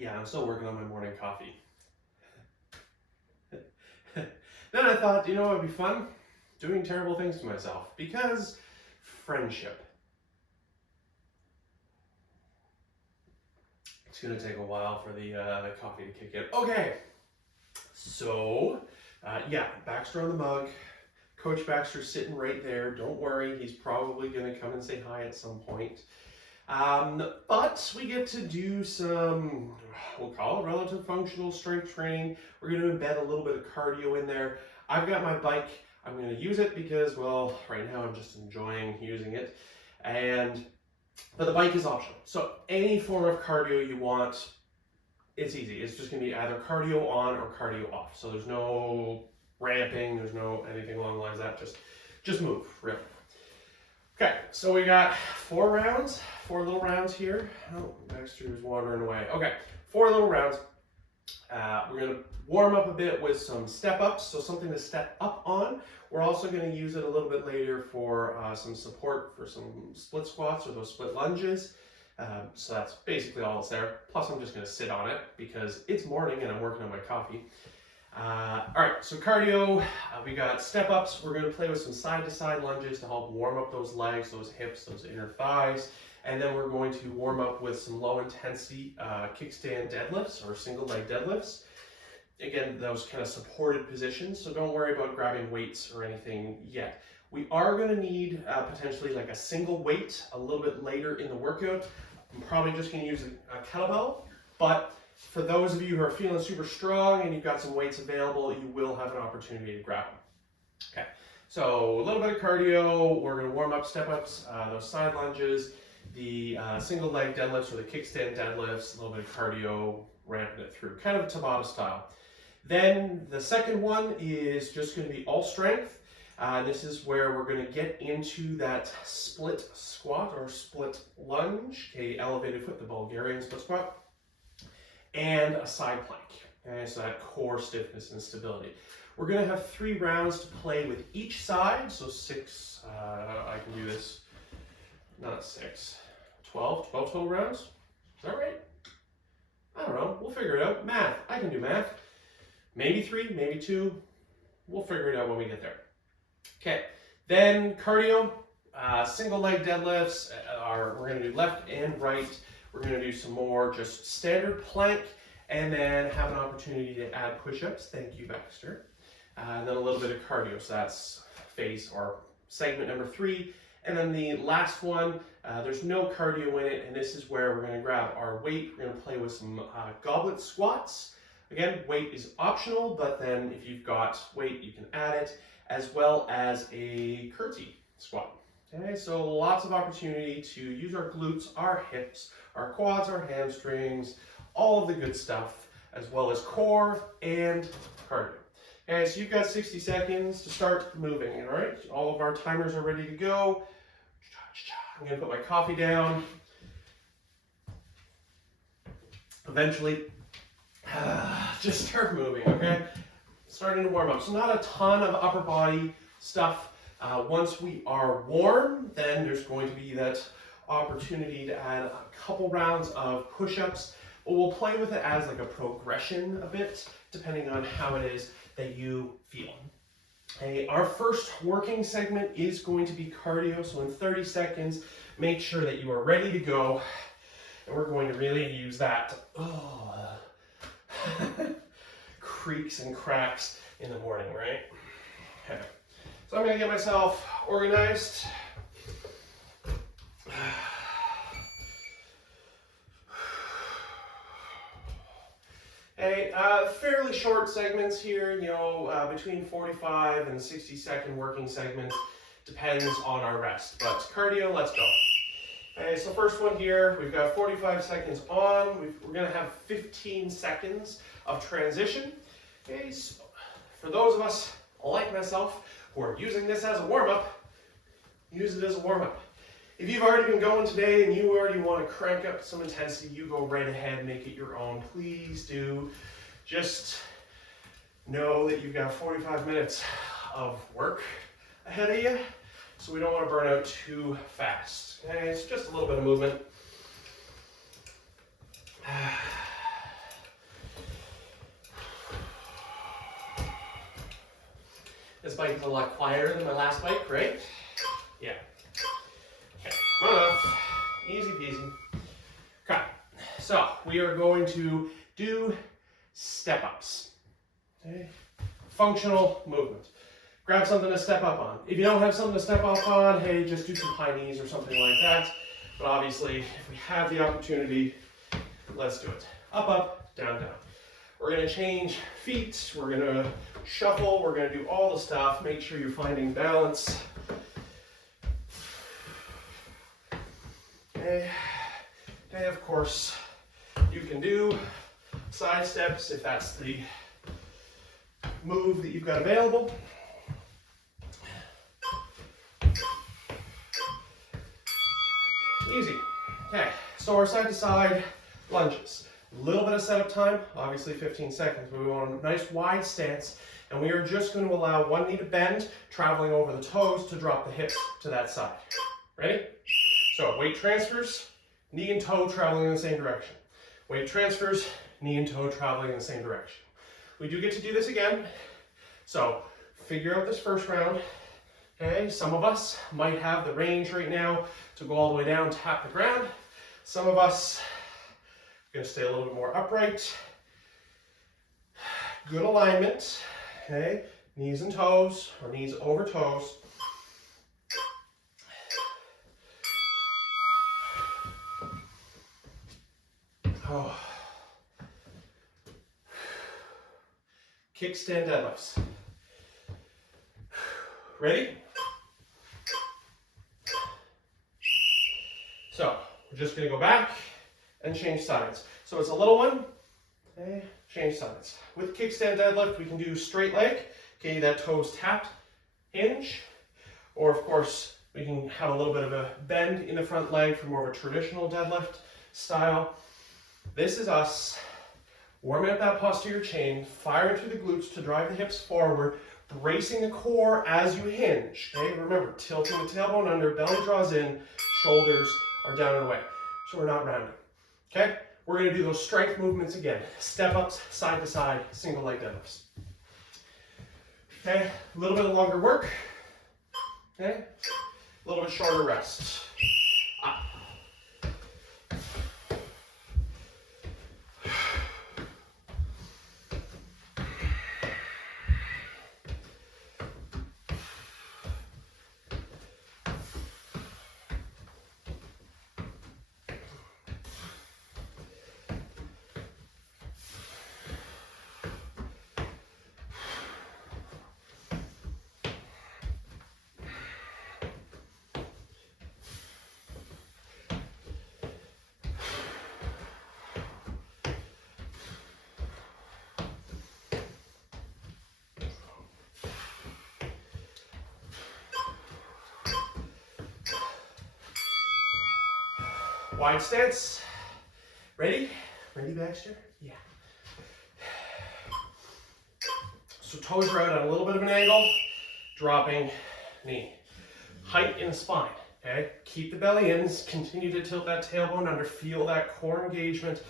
Yeah, I'm still working on my morning coffee. Then I thought, you know what would be fun? Doing terrible things to myself. Because friendship. It's going to take a while for the coffee to kick in. Okay, so yeah, Baxter on the mug. Coach Baxter's sitting right there. Don't worry, he's probably going to come and say hi at some point. But we get to do some, we'll call it relative functional strength training. We're going to embed a little bit of cardio in there. I've got my bike. I'm going to use it because, well, right now I'm just enjoying using it. But the bike is optional. So any form of cardio you want, it's easy. It's just going to be either cardio on or cardio off. So there's no ramping, there's no anything along the lines of that. Just move, really. Okay, so we got 4 little rounds here. Oh, Baxter's wandering away. Okay, 4 little rounds. We're going to warm up a bit with some step ups, so something to step up on. We're also going to use it a little bit later for some support for some split squats or those split lunges. So that's basically all that's there. Plus I'm just going to sit on it because it's morning and I'm working on my coffee. All right, so cardio, we got step ups. We're going to play with some side to side lunges to help warm up those legs, those hips, those inner thighs. And then we're going to warm up with some low intensity kickstand deadlifts or single leg deadlifts. Again, those kind of supported positions, so don't worry about grabbing weights or anything yet. We are going to need potentially like a single weight a little bit later in the workout. I'm probably just going to use a kettlebell, but for those of you who are feeling super strong and you've got some weights available, you will have an opportunity to grab them. Okay, so a little bit of cardio. We're going to warm up step ups, those side lunges, the single leg deadlifts or the kickstand deadlifts, a little bit of cardio, ramping it through, kind of Tabata style. Then the second one is just going to be all strength. This is where we're going to get into that split squat or split lunge, okay, elevated foot, the Bulgarian split squat, and a side plank. Okay, so that core stiffness and stability. We're going to have 3 rounds to play with each side, so 6, I can do this, not 6, 12 total rounds. Is that right? I don't know, we'll figure it out. Math, I can do math. Maybe 3, maybe 2. We'll figure it out when we get there. Okay, then cardio, single leg deadlifts. We're going to do left and right. We're going to do some more just standard plank, and then have an opportunity to add push-ups. Thank you, Baxter. And then a little bit of cardio. So that's phase or segment number 3. And then the last one, there's no cardio in it, and this is where we're going to grab our weight. We're going to play with some goblet squats. Again, weight is optional, but then if you've got weight, you can add it, as well as a curtsy squat. Okay, so lots of opportunity to use our glutes, our hips, our quads, our hamstrings, all of the good stuff, as well as core and cardio. Okay, so you've got 60 seconds to start moving, all right? All of our timers are ready to go. I'm gonna put my coffee down. Eventually, just start moving, okay? Starting to warm up. So not a ton of upper body stuff. Once we are warm, then there's going to be that opportunity to add a couple rounds of push-ups. But we'll play with it as like a progression a bit, depending on how it is that you feel. Okay, our first working segment is going to be cardio. So in 30 seconds, make sure that you are ready to go. And we're going to really use that. Creaks and cracks in the morning, right? Okay. So I'm going to get myself organized. Hey, fairly short segments here, you know, between 45 and 60-second working segments. Depends on our rest. But cardio, let's go. Okay, so first one here, we've got 45 seconds on. We're going to have 15 seconds of transition. Okay, so for those of us like myself who are using this as a warm-up, use it as a warm-up. If you've already been going today and you already want to crank up some intensity, you go right ahead, make it your own. Please do. Just know that you've got 45 minutes of work ahead of you, so we don't want to burn out too fast. Okay, it's just a little bit of movement. This bike is a lot quieter than my last bike, right? Yeah. Okay, come on up. Easy peasy. Okay, so we are going to do step ups. Okay, functional movement. Grab something to step up on. If you don't have something to step up on, hey, just do some high knees or something like that. But obviously, if we have the opportunity, let's do it. Up, up, down, down. We're gonna change feet, we're gonna shuffle, we're gonna do all the stuff. Make sure you're finding balance. Okay, and of course, you can do side steps if that's the move that you've got available. Easy. Okay, so our side to side lunges. A little bit of setup time, obviously 15 seconds, but we want a nice wide stance, and we are just going to allow one knee to bend, traveling over the toes to drop the hips to that side. Ready? So weight transfers, knee and toe traveling in the same direction. Weight transfers, knee and toe traveling in the same direction. We do get to do this again. So figure out this first round. Okay, some of us might have the range right now to go all the way down, tap the ground. Some of us are going to stay a little bit more upright. Good alignment. Okay, knees and toes, or knees over toes. Oh. Kickstand deadlifts. Ready? So we're just going to go back and change sides. So it's a little one. Okay, change sides. With kickstand deadlift, we can do straight leg. Okay, that toes tapped, hinge. Or of course, we can have a little bit of a bend in the front leg for more of a traditional deadlift style. This is us warming up that posterior chain, firing through the glutes to drive the hips forward, bracing the core as you hinge. Okay, remember, tilting the tailbone under, belly draws in, shoulders are down and away. So we're not rounding. Okay, we're going to do those strength movements again. Step ups, side to side, single leg deadlifts. Okay, a little bit of longer work. Okay, a little bit shorter rest. Up. Wide stance. Ready? Ready, Baxter? Yeah. So toes are out at a little bit of an angle, dropping knee. Height in the spine, okay? Keep the belly in, continue to tilt that tailbone under, feel that core engagement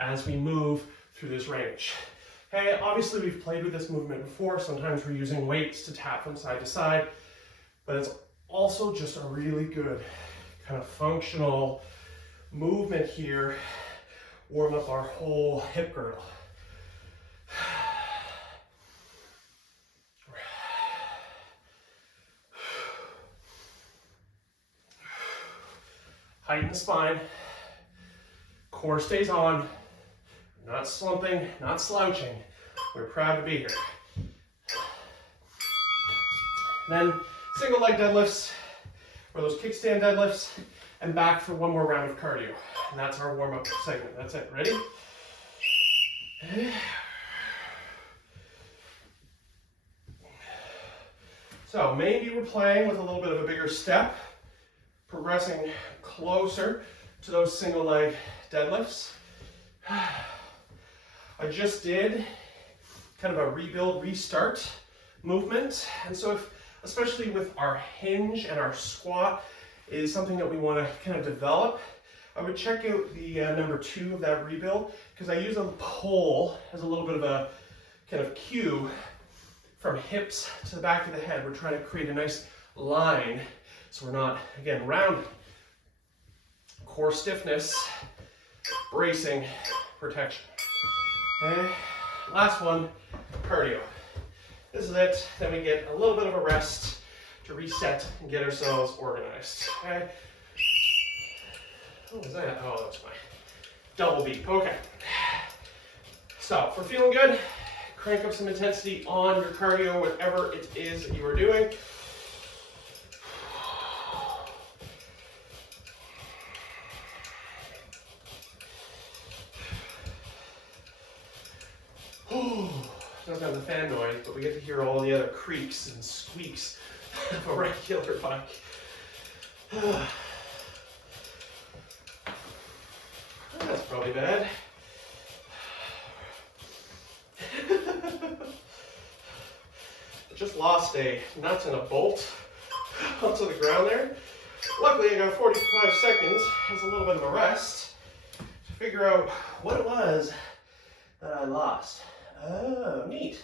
as we move through this range. Okay, obviously we've played with this movement before. Sometimes we're using weights to tap from side to side, but it's also just a really good kind of functional movement here, warm up our whole hip girdle. Height in the spine, core stays on, not slumping, not slouching. We're proud to be here. Then single leg deadlifts, or those kickstand deadlifts, and back for one more round of cardio. And that's our warm-up segment. That's it. Ready? So maybe we're playing with a little bit of a bigger step, progressing closer to those single leg deadlifts. I just did kind of a rebuild, restart movement. And so if, especially with our hinge and our squat, is something that we want to kind of develop, I would check out the number 2 of that rebuild, because I use a pole as a little bit of a kind of cue from hips to the back of the head. We're trying to create a nice line so we're not, again, rounded. Core stiffness, bracing, protection. Okay, last one, cardio. This is it. Then we get a little bit of a rest to reset and get ourselves organized. Okay. What was that? Oh, that's my double beep. Okay. So, if we're feeling good, crank up some intensity on your cardio, whatever it is that you are doing. Not on the fan noise, but we get to hear all the other creaks and squeaks of a regular bike. That's probably bad. Just lost a nut and a bolt onto the ground there. Luckily, I got 45 seconds as a little bit of a rest to figure out what it was that I lost. Oh, neat.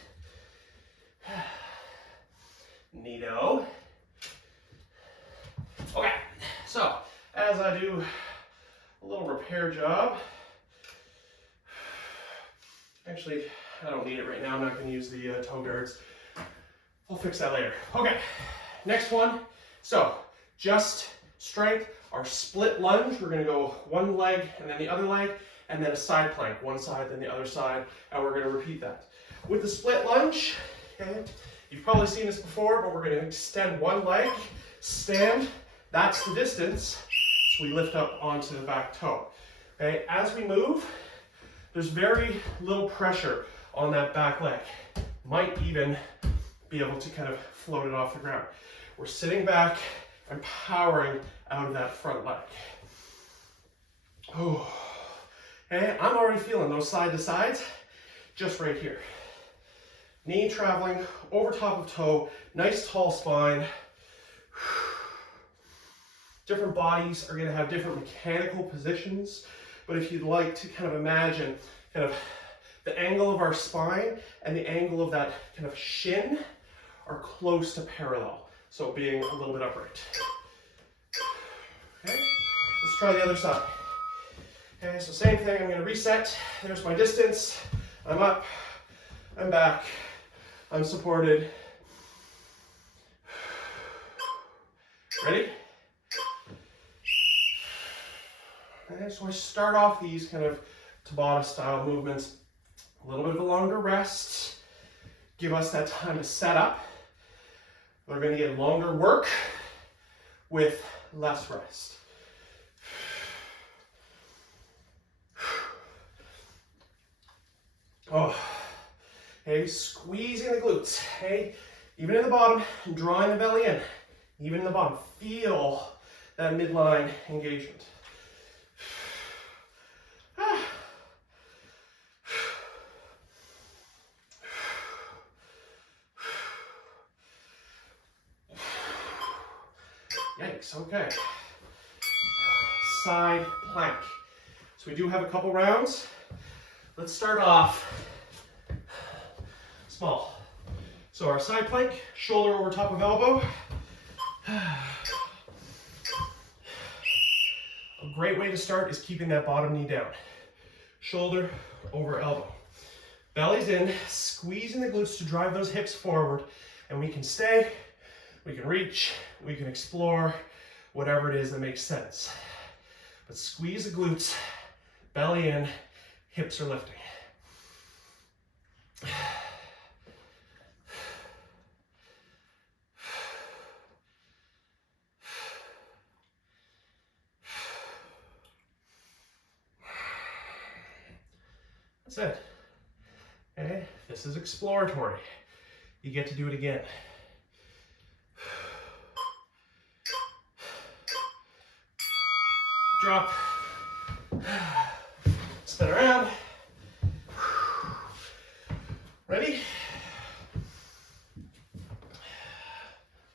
Neato. Okay, so as I do a little repair job, actually, I don't need it right now. I'm not going to use the toe guards. I'll fix that later. Okay, next one. So, just strength, our split lunge. We're going to go one leg and then the other leg, and then a side plank, one side, then the other side, and we're going to repeat that. With the split lunge, okay, you've probably seen this before, but we're going to extend one leg, stand, that's the distance, so we lift up onto the back toe. Okay, as we move, there's very little pressure on that back leg. Might even be able to kind of float it off the ground. We're sitting back and powering out of that front leg. Oh. Okay, I'm already feeling those side to sides just right here. Knee traveling over top of toe, nice tall spine. Different bodies are going to have different mechanical positions, but if you'd like to kind of imagine kind of the angle of our spine and the angle of that kind of shin are close to parallel, so being a little bit upright. Okay, let's try the other side. Okay, so same thing, I'm going to reset. There's my distance. I'm up, I'm back, I'm supported. Ready? Okay, so I start off these kind of Tabata style movements, a little bit of a longer rest, give us that time to set up. We're going to get longer work with less rest. Oh, okay, squeezing the glutes, okay, even in the bottom, and drawing the belly in, even in the bottom, feel that midline engagement. Yikes, okay. Side plank. So we do have a couple rounds. Let's start off small. So our side plank, shoulder over top of elbow. A great way to start is keeping that bottom knee down. Shoulder over elbow. Belly's in, squeezing the glutes to drive those hips forward, and we can stay, we can reach, we can explore, whatever it is that makes sense. But squeeze the glutes, belly in, hips are lifting. That's it. Okay, this is exploratory. You get to do it again. Drop. Spin around. Ready?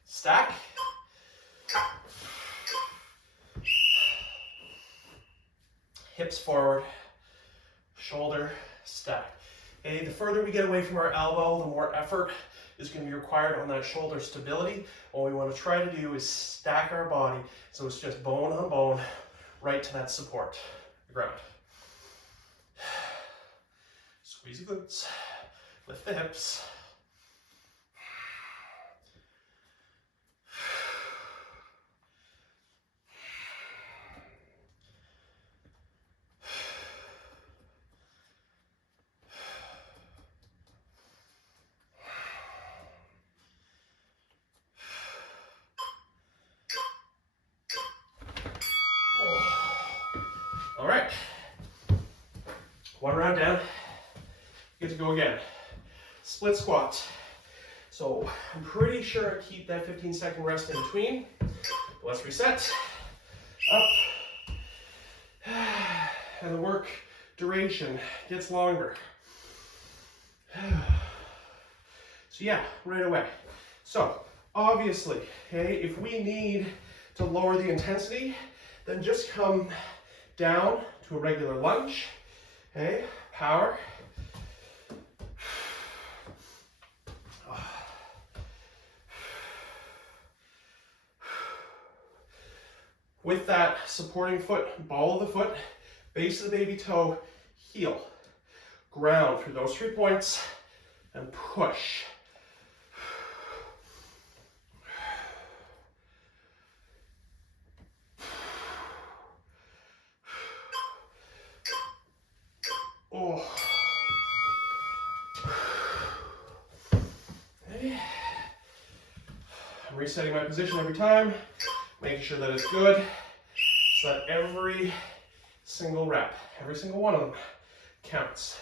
Stack. Hips forward. Shoulder, stack. Okay, the further we get away from our elbow, the more effort is going to be required on that shoulder stability. What we want to try to do is stack our body so it's just bone on bone right to that support, the ground. Squeeze the glutes, lift the hips. All right, one round down, good to go again. Split squat. So I'm pretty sure I keep that 15-second rest in between. Let's reset, up, and the work duration gets longer. So yeah, right away. So obviously, okay, if we need to lower the intensity, then just come down to a regular lunge, okay, power. With that supporting foot, ball of the foot, base of the baby toe, heel, ground through those 3 points, and push. Oh. Okay. I'm resetting my position every time, making sure that it's good, so that every single rep, every single one of them counts.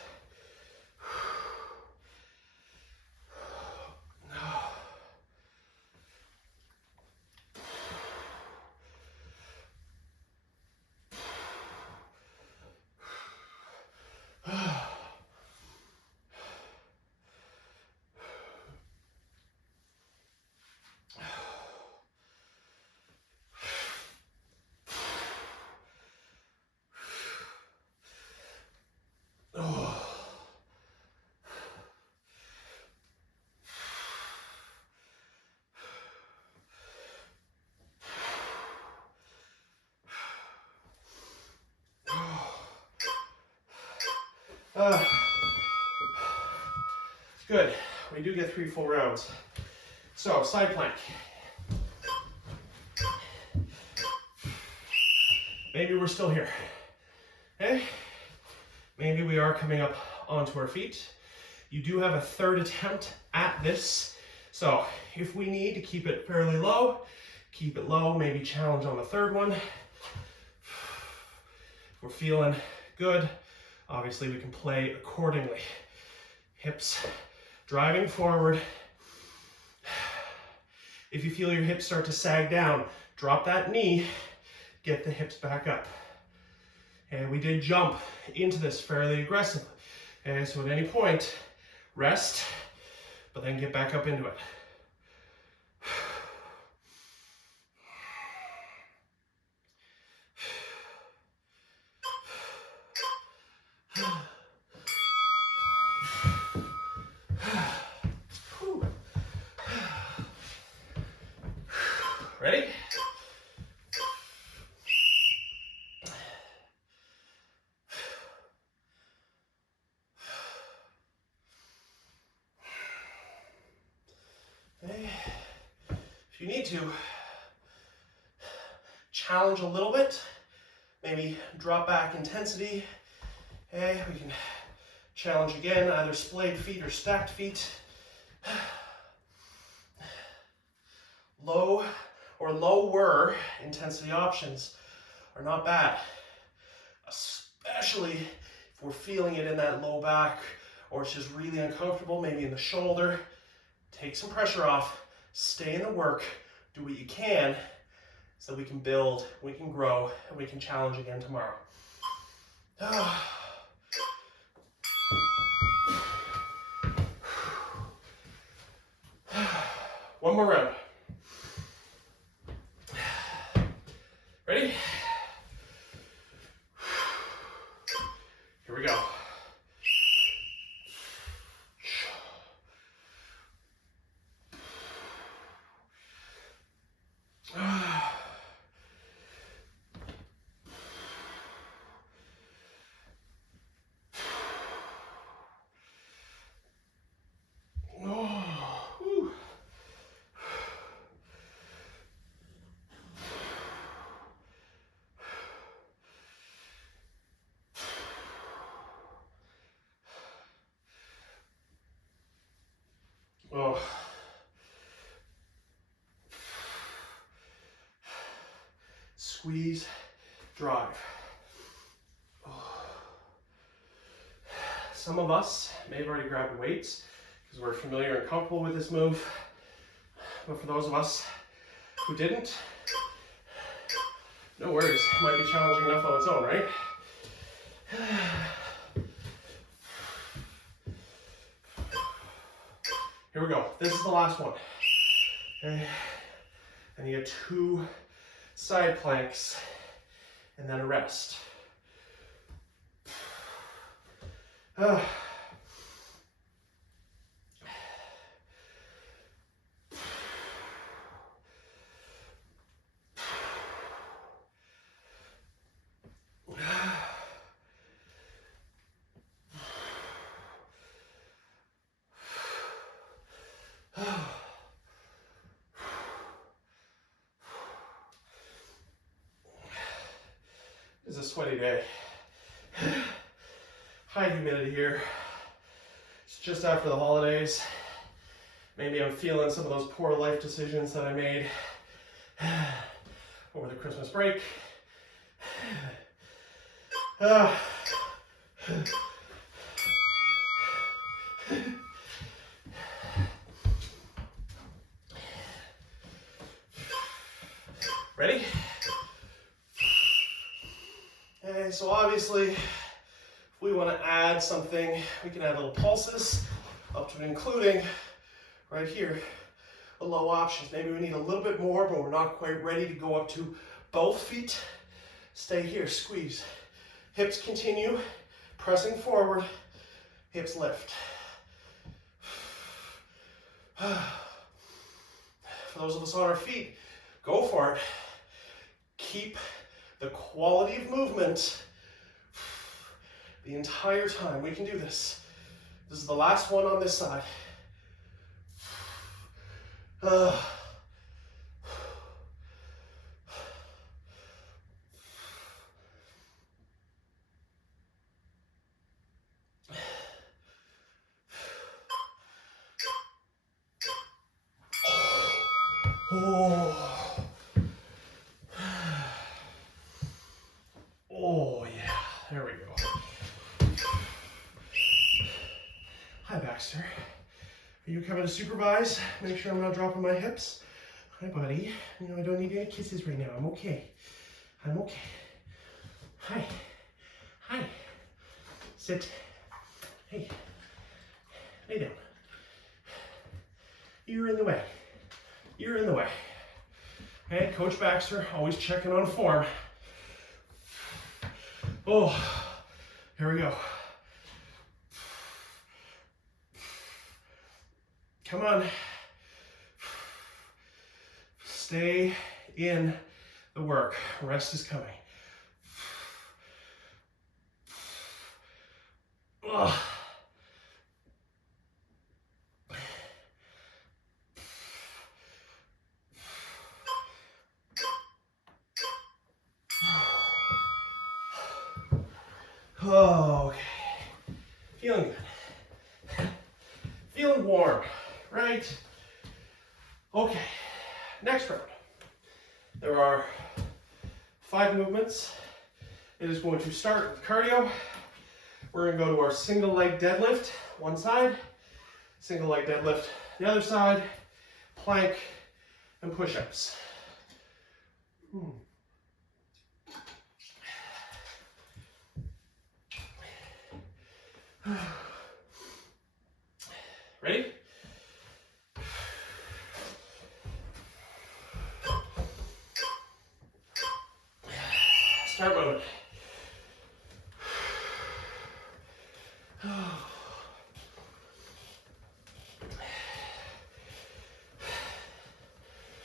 Good. We do get 3 full rounds. So, side plank. Maybe we're still here. Okay? Maybe we are coming up onto our feet. You do have a 3rd attempt at this. So, if we need to keep it fairly low, keep it low, maybe challenge on the 3rd one. If we're feeling good, obviously we can play accordingly. Hips driving forward. If you feel your hips start to sag down, drop that knee, get the hips back up. And we did jump into this fairly aggressively. And so at any point, rest, but then get back up into it. Ready? Okay. If you need to, challenge a little bit, maybe drop back intensity. Okay, we can challenge again, either splayed feet or stacked feet. Low or lower intensity options are not bad, especially if we're feeling it in that low back or it's just really uncomfortable, maybe in the shoulder. Take some pressure off, stay in the work, do what you can so we can build, we can grow, and we can challenge again tomorrow. One more round. Ready? Here we go. squeeze, drive. Some of us may have already grabbed weights because we're familiar and comfortable with this move. But for those of us who didn't, no worries. It might be challenging enough on its own, right? Here we go. This is the last one. Okay. And you get 2 side planks and then a rest. It's a sweaty day. High humidity here. It's just after the holidays. Maybe I'm feeling some of those poor life decisions that I made over the Christmas break. Ready? Okay, so obviously, if we want to add something, we can add little pulses up to and including right here, the low options. Maybe we need a little bit more, but we're not quite ready to go up to both feet. Stay here, squeeze. Hips continue, pressing forward, hips lift. For those of us on our feet, go for it. Keep the quality of movement the entire time. We can do this. This is the last one on this side. Oh yeah, there we go. Hi Baxter, are you coming to supervise? Make sure I'm not dropping my hips. Hi buddy, you know I don't need any kisses right now. I'm okay. I'm okay. Hi. Hi. Sit. Hey. Lay down. You're in the way. You're in the way. Okay, Coach Baxter, always checking on form. Oh, here we go. Come on. Stay in the work. Rest is coming. Ugh. Oh, okay. Feeling good. Feeling warm, right? Okay, next round. There are 5 movements. It is going to start with cardio. We're going to go to our single leg deadlift, one side, single leg deadlift, the other side, plank, and push-ups. Ready? Start moving.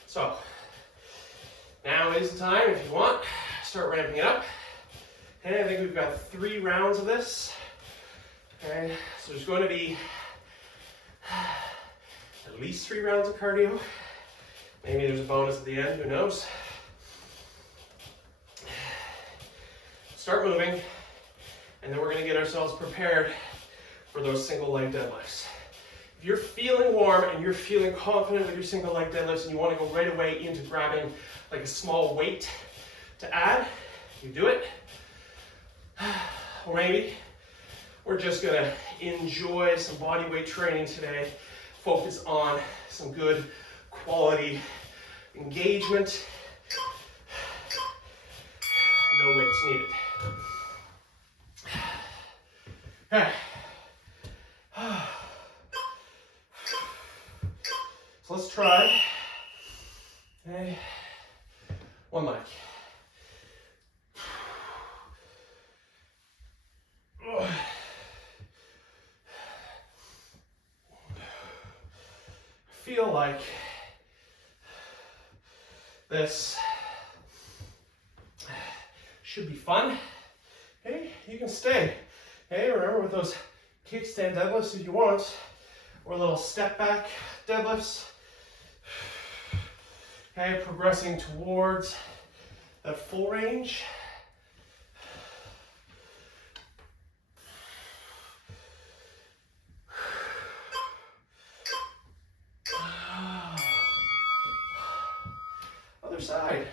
So, now is the time, if you want, start ramping it up. And I think we've got 3 rounds of this. Okay, so there's going to be at least 3 rounds of cardio. Maybe there's a bonus at the end, who knows? Start moving, and then we're going to get ourselves prepared for those single leg deadlifts. If you're feeling warm and you're feeling confident with your single leg deadlifts and you want to go right away into grabbing like a small weight to add, you do it. Or maybe we're just gonna enjoy some body weight training today, focus on some good quality engagement. No weights needed. Okay. So let's try. Okay. One leg. Feel like this should be fun. Okay, you can stay. Okay, remember with those kickstand deadlifts if you want, or little step back deadlifts. Okay, progressing towards that full range. Other side.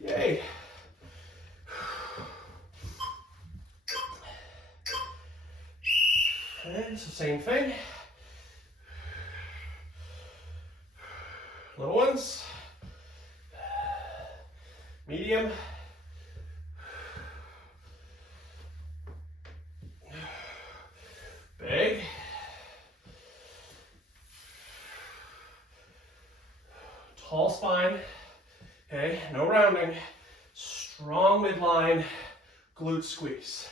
Yay. And so same thing. Little ones. Medium. Big. Tall spine. Okay, no rounding. Strong midline. Glute squeeze.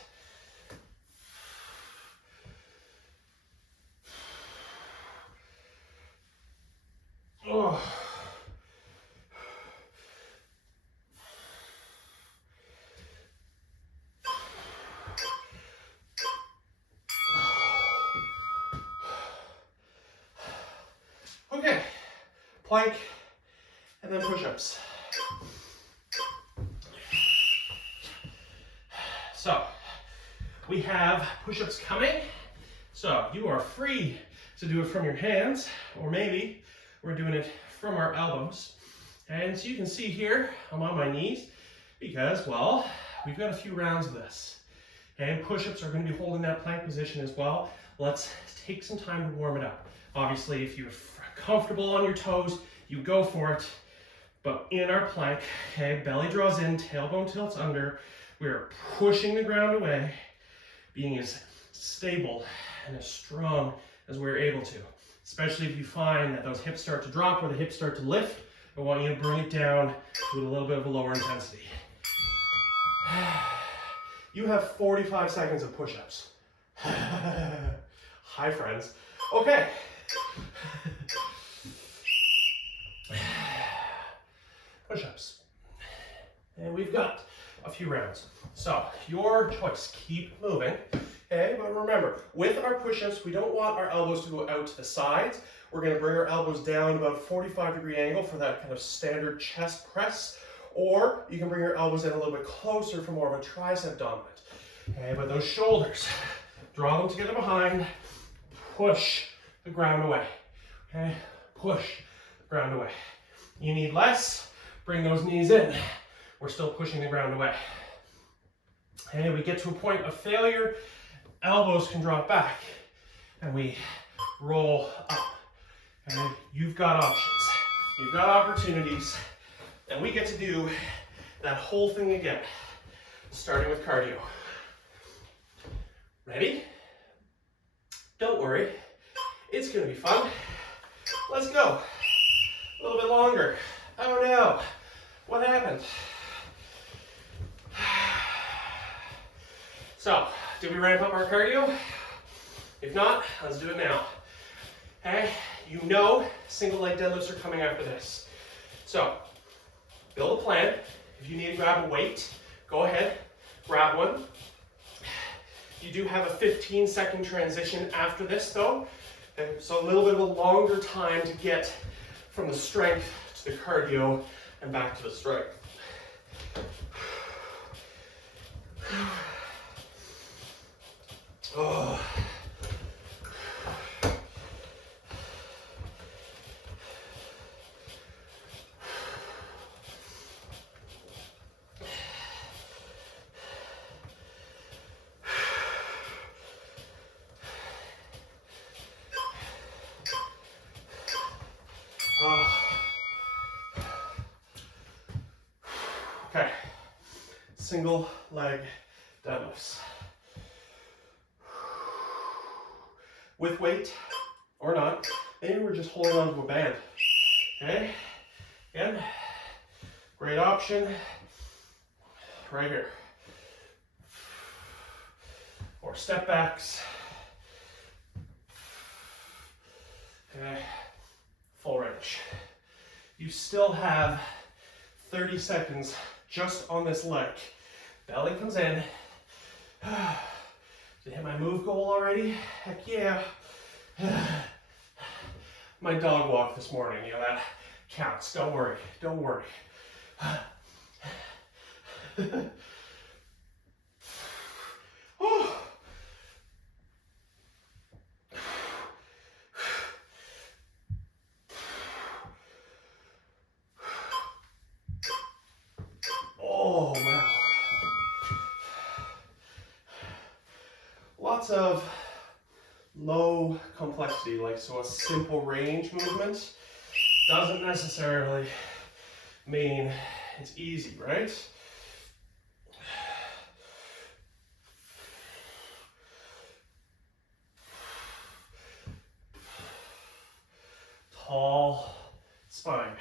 Oh. Okay, plank and then push-ups. So we have push-ups coming. So you are free to do it from your hands, or maybe we're doing it from our elbows. And so you can see here, I'm on my knees because, well, we've got a few rounds of this. And push-ups are going to be holding that plank position as well. Let's take some time to warm it up. Obviously, if you're comfortable on your toes, you go for it. But in our plank, okay, belly draws in, tailbone tilts under. We are pushing the ground away, being as stable and as strong as we're able to. Especially if you find that those hips start to drop or the hips start to lift, I want you to bring it down to a little bit of a lower intensity. You have 45 seconds of push-ups. Hi, friends. Okay. Push-ups. And we've got a few rounds. So, your choice. Keep moving. Okay, but remember, with our push-ups, we don't want our elbows to go out to the sides. We're going to bring our elbows down about a 45-degree angle for that kind of standard chest press. Or you can bring your elbows in a little bit closer for more of a tricep dominant. Okay, but those shoulders, draw them together behind, push the ground away. Okay, push the ground away. You need less, bring those knees in. We're still pushing the ground away. Okay, we get to a point of failure, elbows can drop back, and we roll up. And you've got options, you've got opportunities, and we get to do that whole thing again, starting with cardio. Ready? Don't worry, it's gonna be fun. Let's go. A little bit longer. Oh no, what happened? So, did we ramp up our cardio? If not, let's do it now. Okay, you know single leg deadlifts are coming after this. So, build a plan. If you need to grab a weight, go ahead, grab one. You do have a 15-second transition after this though, so a little bit of a longer time to get from the strength to the cardio and back to the strength. Oh. Okay, single leg deadlifts. With weight or not, maybe we're just holding onto a band. Okay, again, great option right here. Or step backs. Okay, full range. You still have 30 seconds just on this leg. Belly comes in. Did I hit my move goal already? Heck yeah. My dog walk this morning, you know, that counts. Don't worry, don't worry. Oh, wow. Lots of low complexity, like so a simple range movement doesn't necessarily mean it's easy, right? Tall spine.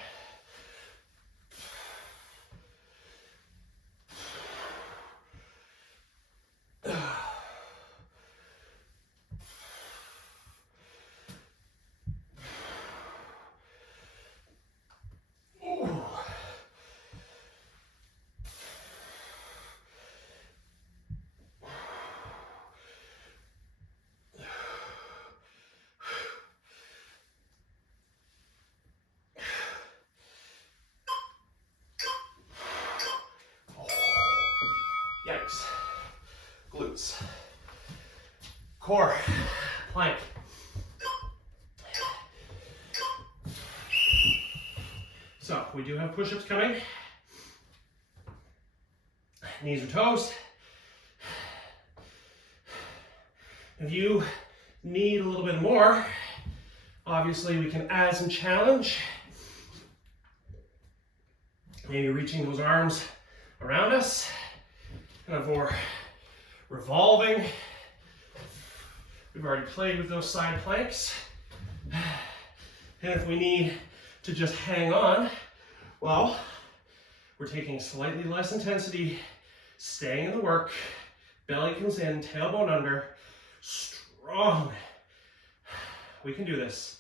Yikes. Glutes. Core. Plank. So we do have push-ups coming. Knees or toes. If you need a little bit more, obviously we can add some challenge. Maybe reaching those arms around us, kind of more revolving. We've already played with those side planks. And if we need to just hang on, well, we're taking slightly less intensity, staying in the work, belly comes in, tailbone under, strong. We can do this.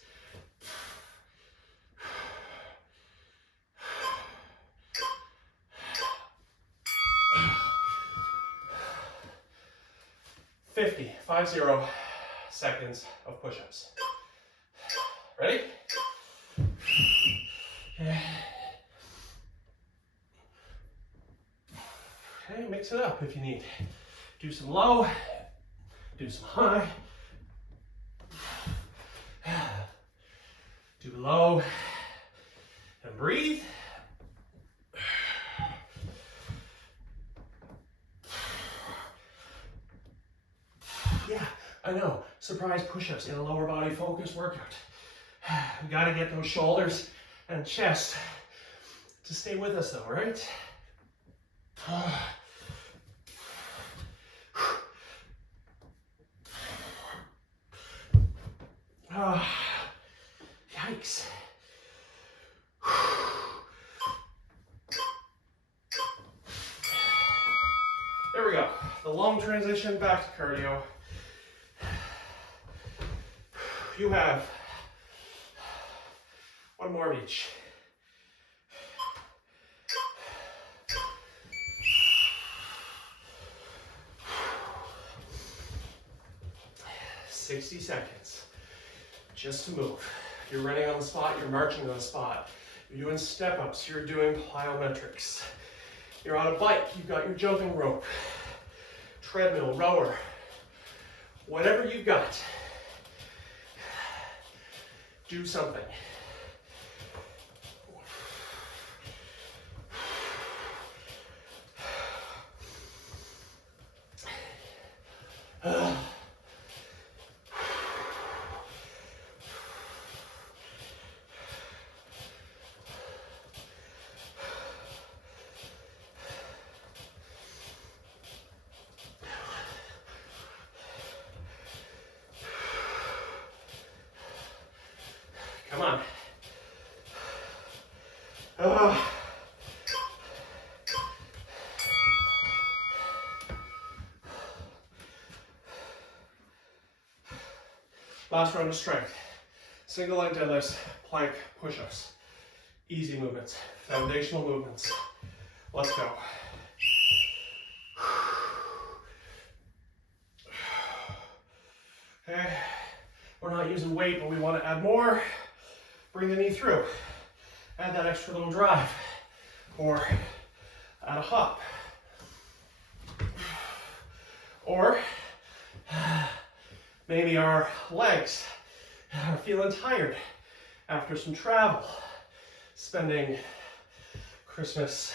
Fifty seconds of push-ups. Ready? Okay, mix it up if you need. Do some low, do some high. Do low and breathe. Yeah, I know, surprise push-ups in a lower body focused workout. We gotta get those shoulders and chest to stay with us though, right? Yikes. There we go. The lung transition back to cardio. You have one more of each. $60 seconds just to move. If you're running on the spot, you're marching on the spot. You're doing step-ups, you're doing plyometrics. You're on a bike, you've got your jumping rope, treadmill, rower, whatever you've got, do something. Last round of strength. Single leg deadlifts, plank, push-ups. Easy movements, foundational movements. Let's go. Okay, we're not using weight, but we want to add more. Bring the knee through. Add that extra little drive. Or add a hop. Or maybe our legs are feeling tired after some travel. Spending Christmas,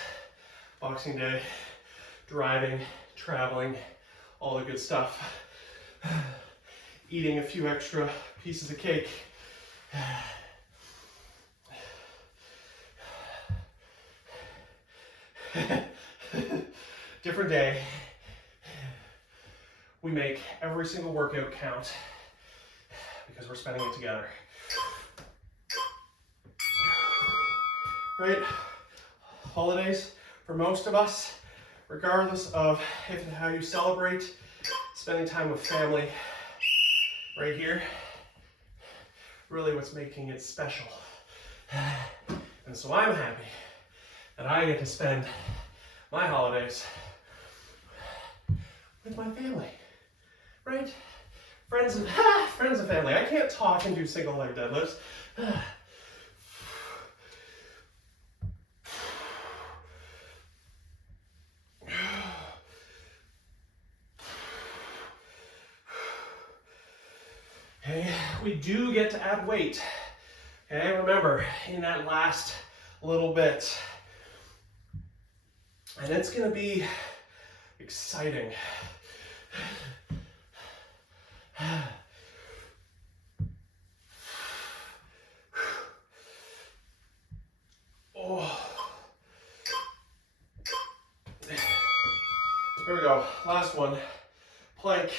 Boxing Day, driving, traveling, all the good stuff. Eating a few extra pieces of cake. Different day. We make every single workout count because we're spending it together. Right? Holidays, for most of us, regardless of if and how you celebrate, spending time with family, right here, really what's making it special. And so I'm happy that I get to spend my holidays with my family, right? Friends and family. I can't talk and do single leg deadlifts. Okay, we do get to add weight. Okay, remember, in that last little bit. And it's gonna be exciting. Oh. Here we go, last one, plank.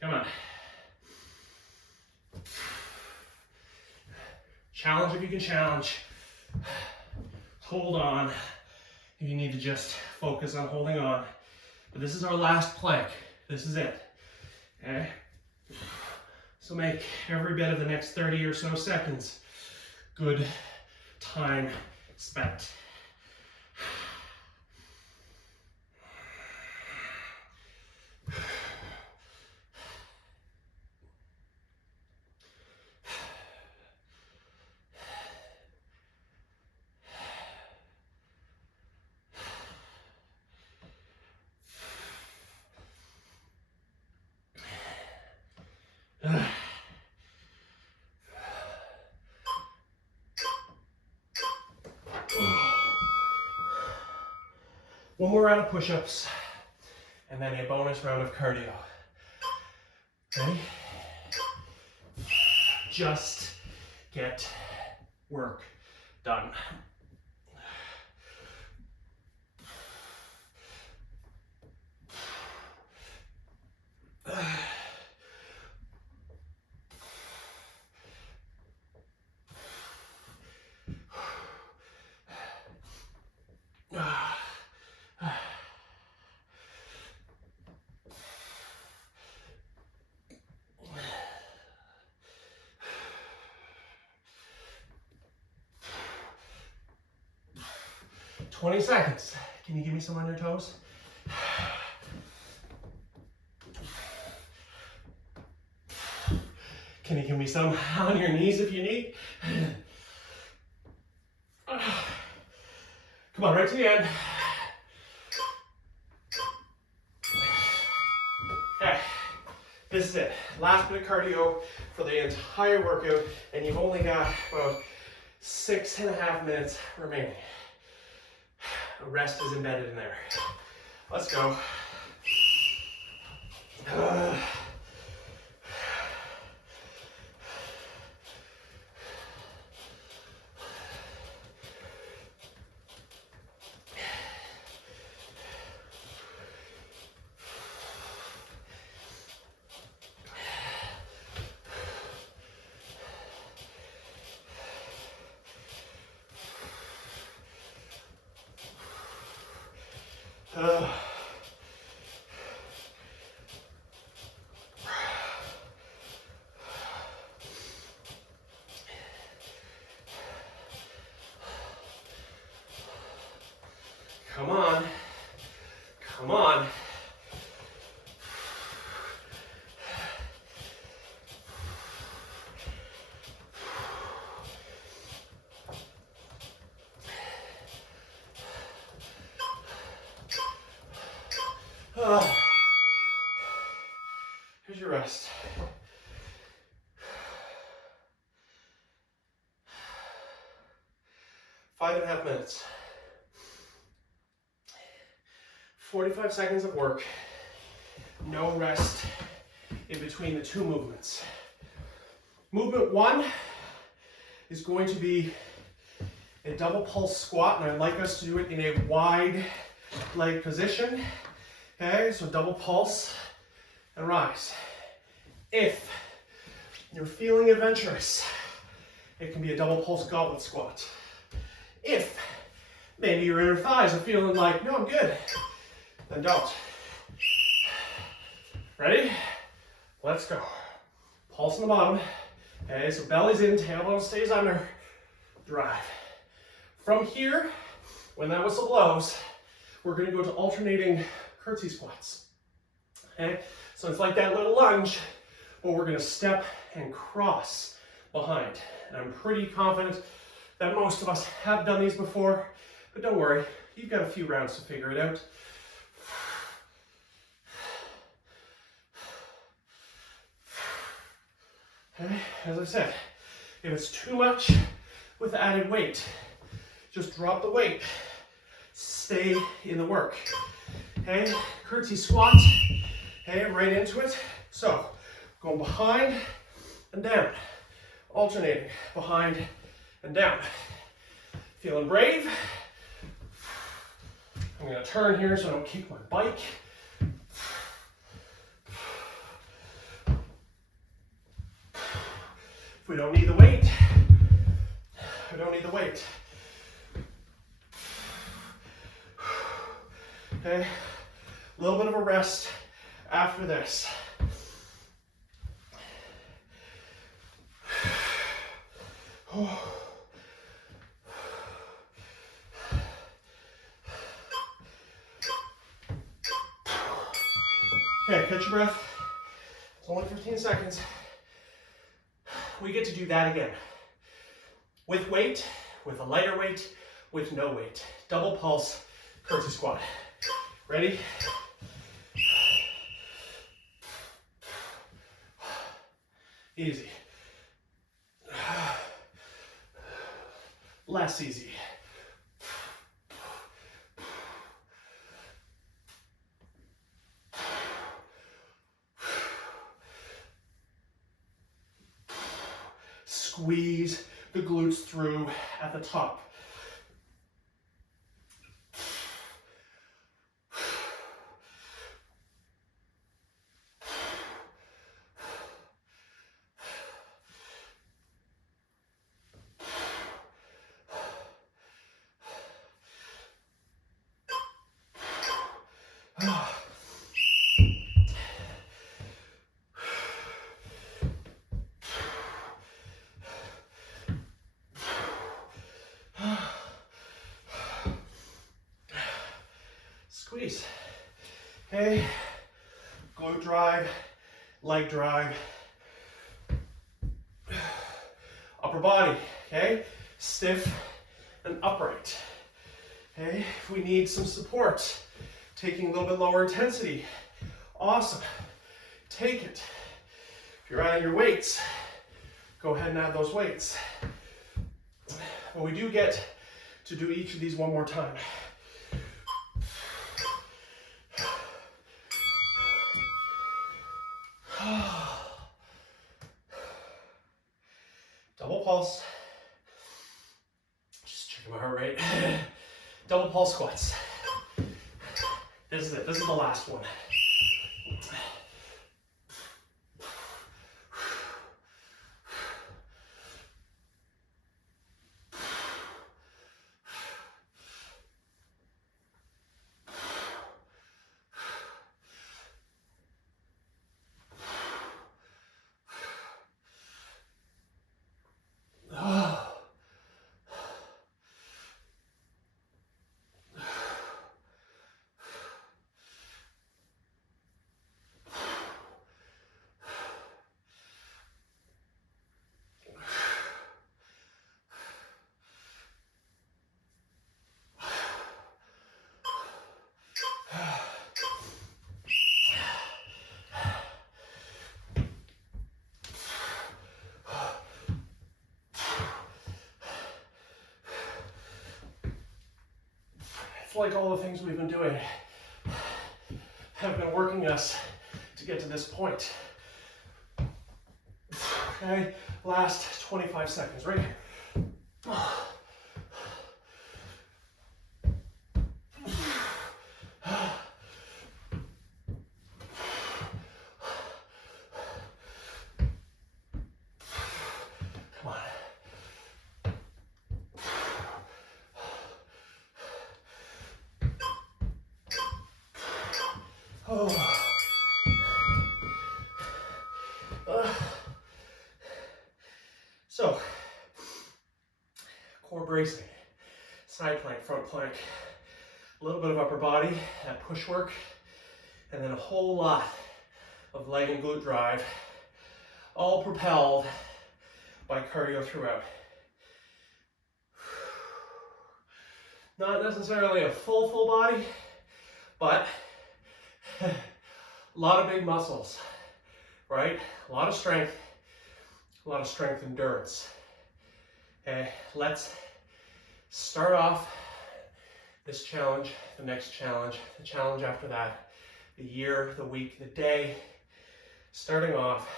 Come on. Challenge if you can challenge. Hold on. You need to just focus on holding on. But this is our last plank. This is it. Okay? So make every bit of the next 30 or so seconds good time spent. One more round of push-ups, and then a bonus round of cardio. Ready? Just get work done. "20 seconds. Can you give me some on your toes? Can you give me some on your knees if you need? Come on, right to the end. Okay, this is it. Last bit of cardio for the entire workout, and you've only got about 6.5 minutes remaining. The rest is embedded in there. Let's go. Here's your rest. 5.5 minutes. 45 seconds of work. No rest in between the two movements. Movement 1 is going to be a double pulse squat, and I'd like us to do it in a wide leg position. Okay, so double pulse and rise. If you're feeling adventurous, it can be a double pulse goblet squat. If maybe your inner thighs are feeling like, no, I'm good, then don't. Ready? Let's go. Pulse on the bottom. Okay, so belly's in, tailbone stays under. Drive. From here, when that whistle blows, we're going to go to alternating curtsy squats. Okay, so it's like that little lunge, but we're going to step and cross behind. And I'm pretty confident that most of us have done these before, but don't worry, you've got a few rounds to figure it out. Okay, as I said, if it's too much with added weight, just drop the weight. Stay in the work. Okay, curtsy squat. Okay, right into it. So, going behind and down. Alternating behind and down. Feeling brave? I'm going to turn here so I don't kick my bike. If we don't need the weight, we don't need the weight. Okay, a little bit of a rest after this. Okay, catch your breath. It's only 15 seconds. We get to do that again. With weight, with a lighter weight, with no weight. Double pulse, curtsy squat. Ready? Easy. Less easy. Squeeze the glutes through at the top. Squeeze. Okay, glute drive, leg drive, upper body, okay, stiff and upright. Okay, if we need some support, taking a little bit lower intensity, awesome, take it. If you're adding your weights, go ahead and add those weights. But we do get to do each of these one more time. Double pulse. Just checking my heart rate. Double pulse squats. This is it. This is the last one. like all the things we've been doing have been working us to get to this point. Okay, last 25 seconds, right here. Come on. Oh. So, core bracing, side plank, front plank, a little bit of upper body, that push work, and then a whole lot of leg and glute drive, all propelled by cardio throughout. Not necessarily a full body, but a lot of big muscles, right? A lot of strength endurance. Okay, let's start off this challenge, the next challenge, the challenge after that, the year, the week, the day, starting off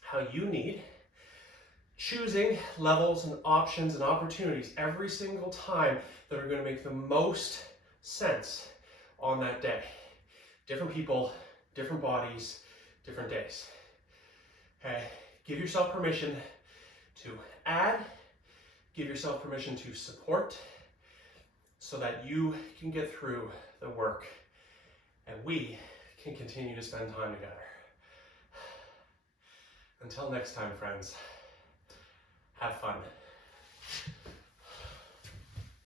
how you need, choosing levels and options and opportunities every single time that are going to make the most sense on that day. Different people, different bodies, different days. Okay, give yourself permission to add, give yourself permission to support so that you can get through the work and we can continue to spend time together. Until next time, friends, have fun.